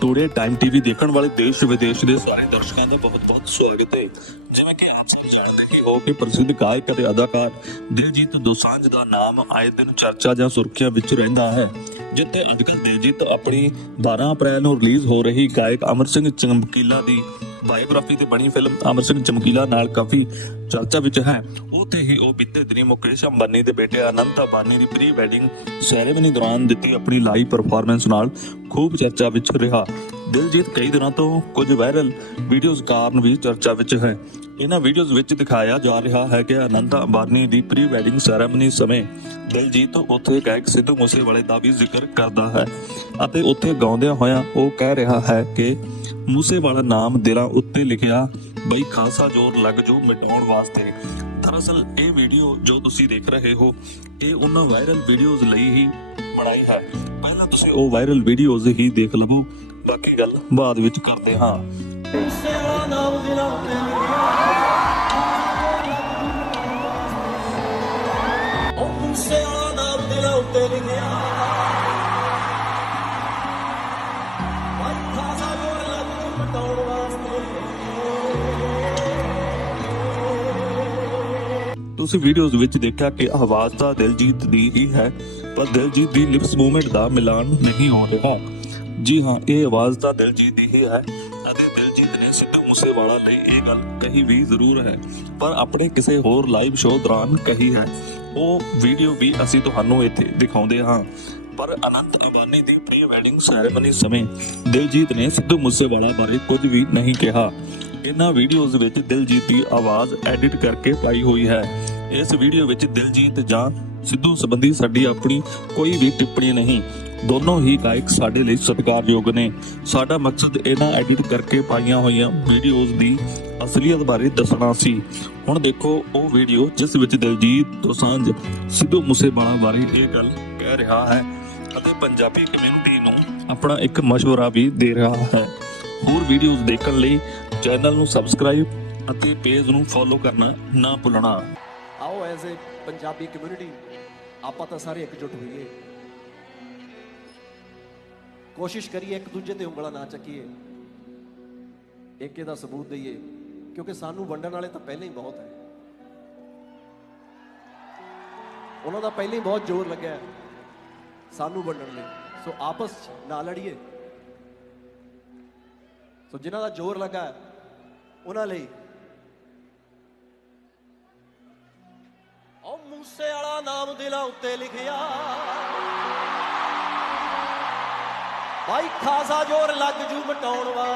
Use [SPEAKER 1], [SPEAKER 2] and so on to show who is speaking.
[SPEAKER 1] Today time TV ਦੇਖਣ ਵਾਲੇ ਦੇਸ਼ ਵਿਦੇਸ਼ ਦੇ ਸਾਰੇ ਦਰਸ਼ਕਾਂ ਦਾ ਬਹੁਤ-ਬਹੁਤ ਸਵਾਗਤ ਹੈ। ਜਿਵੇਂ ਕਿ ਆਪ ਸਭ ਜਾਣਦੇ ਹੀ ਹੋ ਕਿ ਪ੍ਰਸਿੱਧ ਗਾਇਕ ਅਤੇ ਅਦਾਕਾਰ ਦਿਲਜੀਤ ਦੋਸਾਂਝ ਦਾ ਨਾਮ ਆਏ ਦਿਨ ਚਰਚਾ ਜਾਂ ਸੁਰਖੀਆਂ ਵਿੱਚ ਰਹਿੰਦਾ ਹੈ, ਜਿੱਥੇ ਅੱਜਕੱਲ ਦਿਲਜੀਤ ਆਪਣੀ 12 ਅਪ੍ਰੈਲ ਨੂੰ ਰਿਲੀਜ਼ ਹੋ ਰਹੀ ਗਾਇਕ ਅਮਰ ਸਿੰਘ ਚਮਕੀਲਾ ਦੀ ਬਾਇਓਗ੍ਰਾਫੀ ਤੇ ਬਣੀ ਫਿਲਮ ਅਮਰ ਸਿੰਘ ਚਮਕੀਲਾ ਨਾਲ ਕਾਫੀ ਚਰਚਾ ਵਿੱਚ ਹੈ। ਉੱਥੇ ਹੀ ਉਹ ਬੀਤੇ ਦਿਨੀ ਮੁਕੇਸ਼ ਅੰਬਾਨੀ ਦੇ ਬੇਟੇ ਅਨੰਤ ਅੰਬਾਨੀ ਦੀ ਪ੍ਰੀ ਵੈਡਿੰਗ ਸੈਰੇਮਨੀ ਦੌਰਾਨ ਦਿੱਤੀ ਆਪਣੀ ਲਾਈਵ ਪਰਫਾਰਮੈਂਸ ਨਾਲ ਖੂਬ ਚਰਚਾ ਵਿੱਚ ਰਿਹਾ। ਦਿਲਜੀਤ ਕਈ ਦਿਨਾਂ ਤੋਂ ਕੁਝ ਵਾਇਰਲ ਵੀਡੀਓਜ਼ ਕਾਰਨ ਵੀ ਚਰਚਾ ਵਿੱਚ ਹੈ। ਇਹਨਾਂ ਵੀਡੀਓਜ਼ ਵਿੱਚ ਦਿਖਾਇਆ ਜਾ ਰਿਹਾ ਹੈ ਕਿ ਅਨੰਤ ਅੰਬਾਨੀ ਦੀ ਪ੍ਰੀ ਵੈਡਿੰਗ ਸੈਰੇਮਨੀ ਸਮੇਂ ਦਿਲਜੀਤ ਉੱਥੇ ਗਾਇਕ ਸਿੱਧੂ ਮੂਸੇਵਾਲੇ ਦਾ ਵੀ ਜ਼ਿਕਰ ਕਰਦਾ ਹੈ ਅਤੇ ਉੱਥੇ ਗਾਉਂਦਿਆਂ ਹੋਇਆਂ ਉਹ ਕਹਿ ਰਿਹਾ ਹੈ ਕਿ ਮੂਸੇਵਾਲਾ ਨਾਮ ਦਿਲਾਂ ਉੱਤੇ ਲਿਖਿਆ, ਬਈ ਖਾਸਾ ਜ਼ੋਰ ਲੱਗ ਜੋ ਮਿਟਾਉਣ ਵਾਸਤੇ। ਦਰਅਸਲ ਇਹ ਵੀਡੀਓ ਜੋ ਤੁਸੀਂ ਦੇਖ ਰਹੇ ਹੋ, ਇਹ ਉਹਨਾਂ ਵਾਇਰਲ ਵੀਡੀਓਜ਼ ਲਈ ਹੀ ਬਣਾਈ ਹੈ। ਪਹਿਲਾਂ ਤੁਸੀਂ ਉਹ ਵਾਇਰਲ ਵੀਡੀਓਜ਼ ਹੀ ਦੇਖ ਲਵੋ, ਬਾਕੀ ਗੱਲ ਬਾਅਦ ਵਿੱਚ ਕਰਦੇ ਹਾਂ।
[SPEAKER 2] ਸੇਵਾ ਨਾਮ ਉੱਤੇ ਲਿਖਿਆ ਮਨ ਖਾਸਾ ਜੋਰ ਲੱਗ ਨੂੰ ਮਟਾਉਣ ਵਾਸਤੇ
[SPEAKER 1] ਤੁਸੀਂ ਵੀਡੀਓਜ਼ ਵਿੱਚ ਦੇਖਿਆ ਕਿ ਆਵਾਜ਼ ਤਾਂ ਦਿਲਜੀਤ ਦੀ ਹੀ ਹੈ, ਪਰ ਦਿਲਜੀਤ ਦੀ ਲਿਪਸ ਮੂਵਮੈਂਟ ਦਾ ਮਿਲਾਨ ਨਹੀਂ ਹੋ ਰਿਹਾ ਜੀ ਹਾਂ, ਇਹ ਆਵਾਜ਼ ਤਾਂ ਦਿਲਜੀਤ ਦੀ ਹੀ ਹੈ ਅਤੇ ਦਿਲਜੀਤ ਨੇ ਸਿੱਧੂ ਮੂਸੇਵਾਲਾ ਲਈ ਇਹ ਗੱਲ ਕਹੀ ਵੀ ਜ਼ਰੂਰ ਹੈ, ਪਰ ਆਪਣੇ ਕਿਸੇ ਹੋਰ ਲਾਈਵ ਸ਼ੋਅ ਦੌਰਾਨ ਕਹੀ ਹੈ, ਉਹ ਵੀਡੀਓ ਵੀ ਅਸੀਂ ਤੁਹਾਨੂੰ ਇੱਥੇ ਦਿਖਾਉਂਦੇ ਹਾਂ। ਪਰ ਅਨੰਤ ਅਬਾਨੀ ਦੀ ਪ੍ਰੀ ਵੈਡਿੰਗ ਸੈਰੇਮਨੀ ਸਮੇਂ ਦਿਲਜੀਤ ਨੇ ਸਿੱਧੂ ਮੂਸੇਵਾਲਾ ਬਾਰੇ ਕੁਝ ਵੀ ਨਹੀਂ ਕਿਹਾ। ਇਹਨਾਂ ਵੀਡੀਓਜ਼ ਵਿੱਚ ਦਿਲਜੀਤ ਦੀ ਆਵਾਜ਼ ਐਡਿਟ ਕਰਕੇ ਪਾਈ ਹੋਈ ਹੈ। ਇਸ ਵੀਡੀਓ ਵਿੱਚ ਦਿਲਜੀਤ ਜਾਂ ਸਿੱਧੂ ਸੰਬੰਧੀ ਸਾਡੀ ਆਪਣੀ ਕੋਈ ਵੀ ਟਿੱਪਣੀ ਨਹੀਂ ਦੋਨੋਂ ਹੀ ਗਾਇਕ ਸਾਡੇ ਲਈ ਸਤਿਕਾਰਯੋਗ ਨੇ। ਸਾਡਾ ਮਕਸਦ ਇਹਨਾਂ ਐਡਿਟ ਕਰਕੇ ਪਾਈਆਂ ਹੋਈਆਂ ਵੀਡੀਓਜ਼ ਦੀ ਅਸਲੀਅਤ ਬਾਰੇ ਦੱਸਣਾ ਸੀ। ਹੁਣ ਦੇਖੋ ਉਹ ਵੀਡੀਓ ਜਿਸ ਵਿੱਚ ਦਿਲਜੀਤ ਦੋਸਾਂਝ ਸਿੱਧੂ ਮੂਸੇਵਾਲਾ ਬਾਰੇ ਇਹ ਗੱਲ ਕਹਿ ਰਿਹਾ ਹੈ ਅਤੇ ਪੰਜਾਬੀ ਕਮਿਊਨਿਟੀ ਨੂੰ ਆਪਣਾ ਇੱਕ ਮਸ਼ਵਰਾ ਵੀ ਦੇ ਰਿਹਾ ਹੈ। ਹੋਰ ਵੀਡੀਓਜ਼ ਦੇਖਣ ਲਈ ਚੈਨਲ ਨੂੰ ਸਬਸਕ੍ਰਾਈਬ ਅਤੇ ਪੇਜ ਨੂੰ ਫੋਲੋ ਕਰਨਾ ਨਾ ਭੁੱਲਣਾ।
[SPEAKER 2] ਆਓ ਐਜ਼ ਅ ਪੰਜਾਬੀ ਕਮਿਊਨਿਟੀ ਆਪਾਂ ਤਾਂ ਸਾਰੇ ਇਕਜੁੱਟ ਹੋਈਏ। ਕੋਸ਼ਿਸ਼ ਕਰੀਏ ਇੱਕ ਦੂਜੇ ਤੇ ਉਂਗਲਾਂ ਨਾ ਚੱਕੀਏ। ਏਕੇ ਦਾ ਸਬੂਤ ਦਈਏ, ਕਿਉਂਕਿ ਸਾਨੂੰ ਵੰਡਣ ਵਾਲੇ ਤਾਂ ਪਹਿਲਾਂ ਹੀ ਬਹੁਤ ਹੈ। ਉਹਨਾਂ ਦਾ ਪਹਿਲਾਂ ਹੀ ਬਹੁਤ ਜ਼ੋਰ ਲੱਗਿਆ ਸਾਨੂੰ ਵੰਡਣ ਲਈ। ਸੋ ਆਪਸ 'ਚ ਨਾ ਲੜੀਏ। ਸੋ ਜਿਨ੍ਹਾਂ ਦਾ ਜ਼ੋਰ ਲੱਗਾ ਉਹਨਾਂ ਲਈ ਉਹ ਮੂਸੇ ਵਾਲਾ ਨਾਮ ਦਿਲਾਂ ਉੱਤੇ ਲਿਖਿਆ। ਭਾਈ ਖਾਸਾ ਜ਼ੋਰ ਲੱਗ ਜੂ ਮਟਾਉਣ ਵਾਸਤੇ